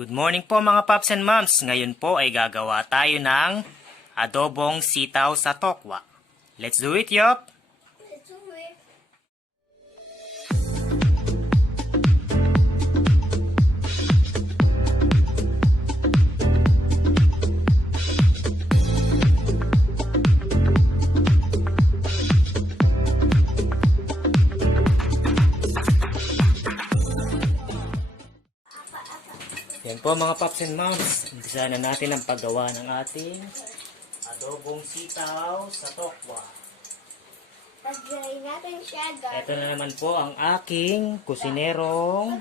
Good morning po mga paps and moms. Ngayon po ay gagawa tayo ng adobong sitaw sa tokwa. Let's do it, Yop! Yan po mga paps and moms. Umpisa na natin ang paggawa ng ating adobong sitaw sa tokwa. Pagdalhin natin siya, guys. Ito na naman po ang aking kusinerong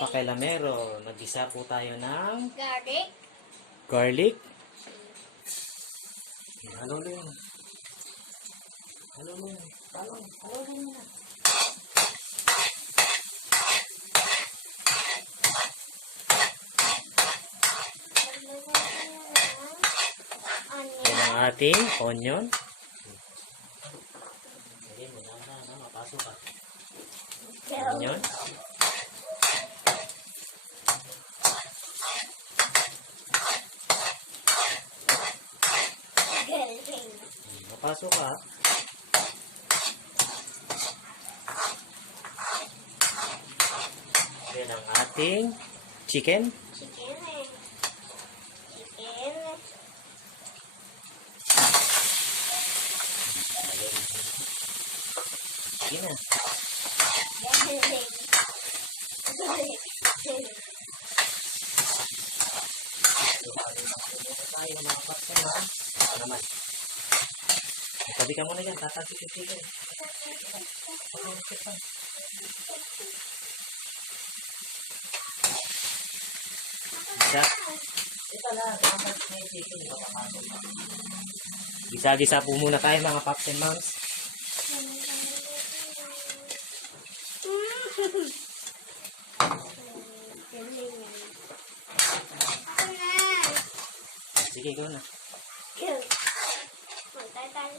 pakilamero. Nagisa po tayo ng Garlic. garlic. Halo mo yun. Halo mo yun. Halo, halo yun. Ang ating onion. Onion. Galing. Mapasok ka. Yan ang ating chicken. Chicken. Sige na. Galing. Tayo ng mga paksa na. Ano naman? Tabi ka muna dyan. Tatasik yung chicken. Isa. Ito na. Tatasik na yung chicken. Gisa-gisa po muna tayo mga paps and moms. Galing. Ako na. Sige, ikaw na. Punta tayo.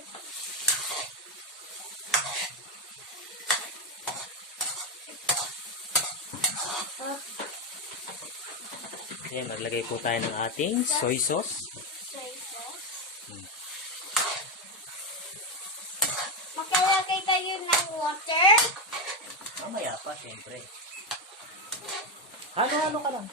Ayan, maglagay po tayo ng ating soy sauce. soy sauce. Makalagay tayo ng water. Mamaya pa, siyempre. Halo-halo ka lang.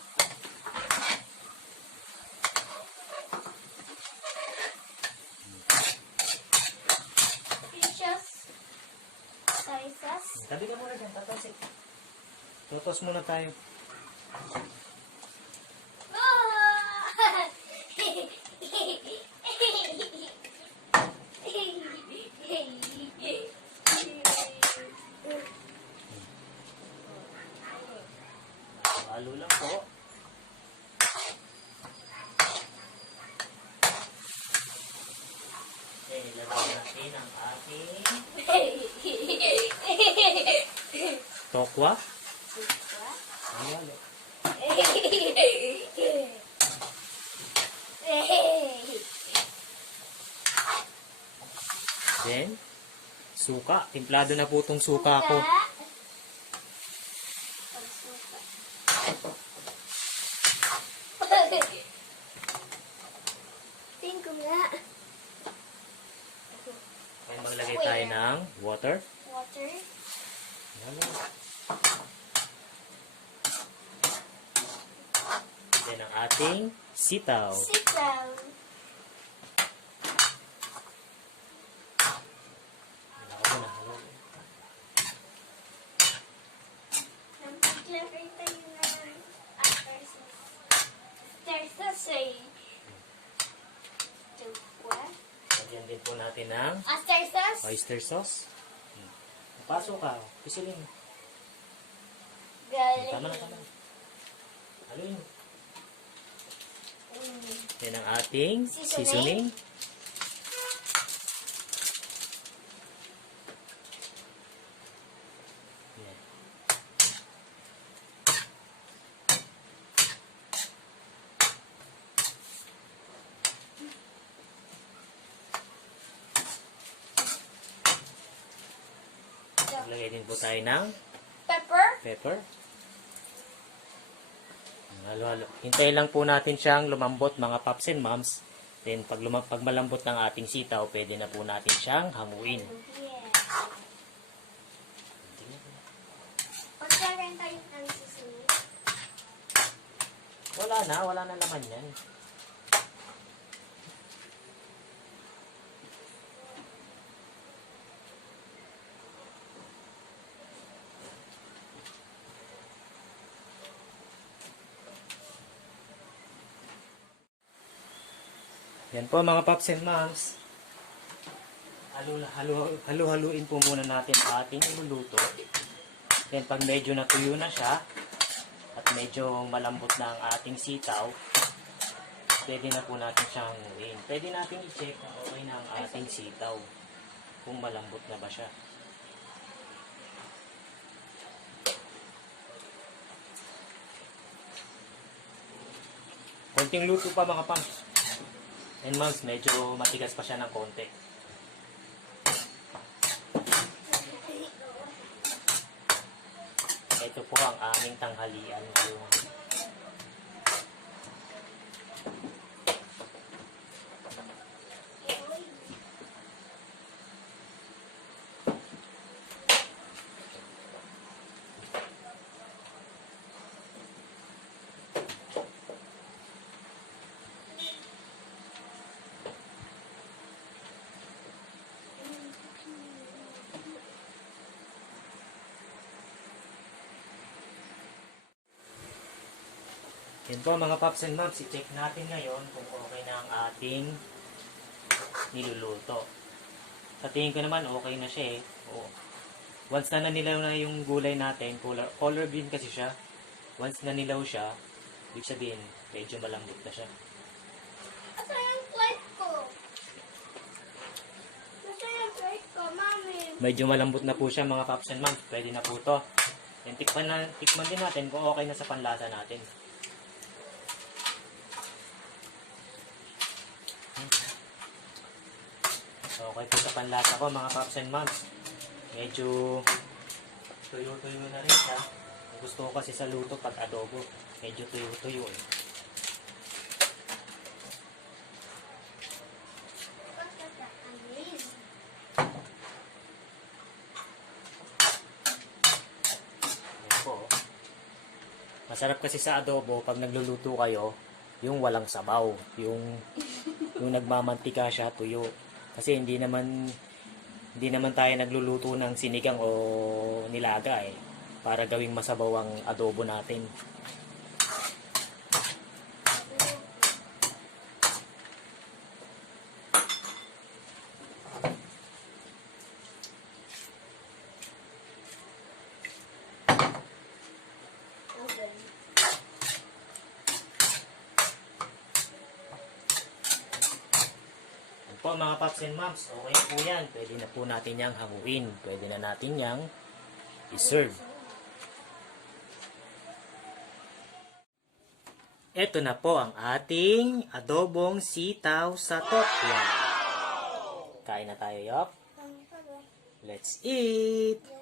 Sauce. Tabi ka muna dyan, tatasik. Tutos muna tayo. Halo lang po. Okay, lagyan natin ang ating tokwa. Ayan. Then, suka. Timplado na po itong suka ko. Then, maglagay tayo ng water. Water. Ayan. Then, ang ating sitaw. Sit down. Ako na, halo. Naglagay tayo ng after sauce. After sauce eh. Tukwa. Lagyan din po natin ng After sauce. oyster sauce. Pasok ka. Pisilin. Galing. Tama na, tama na. Haluin. Mm. Yan ang ating Seasoning. seasoning. Yan. Maglagay din po tayo ng Pepper. pepper. Halo-halo. Hintayin lang po natin siyang lumambot mga paps and moms. Then pag, pag malambot ng ating sitaw, pwede na po natin siyang hanguin. Wala na, wala na laman yan. Yan po mga paps and moms. Halo, halo-haluin po muna natin ang ating iluluto. Then pag medyo natuyo na siya, at medyo malambot na ang ating sitaw, pwede na po natin siyang hanguin. Pwede natin i-check kung okay na ang ating sitaw. Kung malambot na ba siya. Konting luto pa mga pams. And moms, medyo matigas pa siya ng konti. Ito po ang aming tanghalian ngayon. Yan po mga paps and moms, i-check natin ngayon kung okay na ang ating niluluto. Sa tingin ko naman okay na siya eh. Oo. Once na nanilaw na yung gulay natin, color, color green kasi siya. Once na nilaw siya, ibig sabihin, medyo malambot na siya. Asa yung plate ko? Asa yung plate ko, mami? Medyo malambot na po siya mga paps and moms. Pwede na po to. Yan, tikman, na, tikman din natin kung okay na sa panlasa natin. Okay po sa panlasa ko mga paps and moms. Medyo tuyo-tuyo na rin siya. Gusto ko kasi sa luto pag adobo. Medyo tuyo-tuyo eh. Oh. Masarap kasi sa adobo pag nagluluto kayo, yung walang sabaw, yung yung nagmamantika siya tuyo. Kasi hindi naman hindi naman tayo nagluluto ng sinigang o nilaga eh para gawing masabaw ang adobo natin. Mga paps and moms, okay po yan. Pwede na po natin yang hanguin. Pwede na natin yang i-serve. Ito na po ang ating adobong sitaw sa tokwa. Kain na tayo, Yop. Let's eat!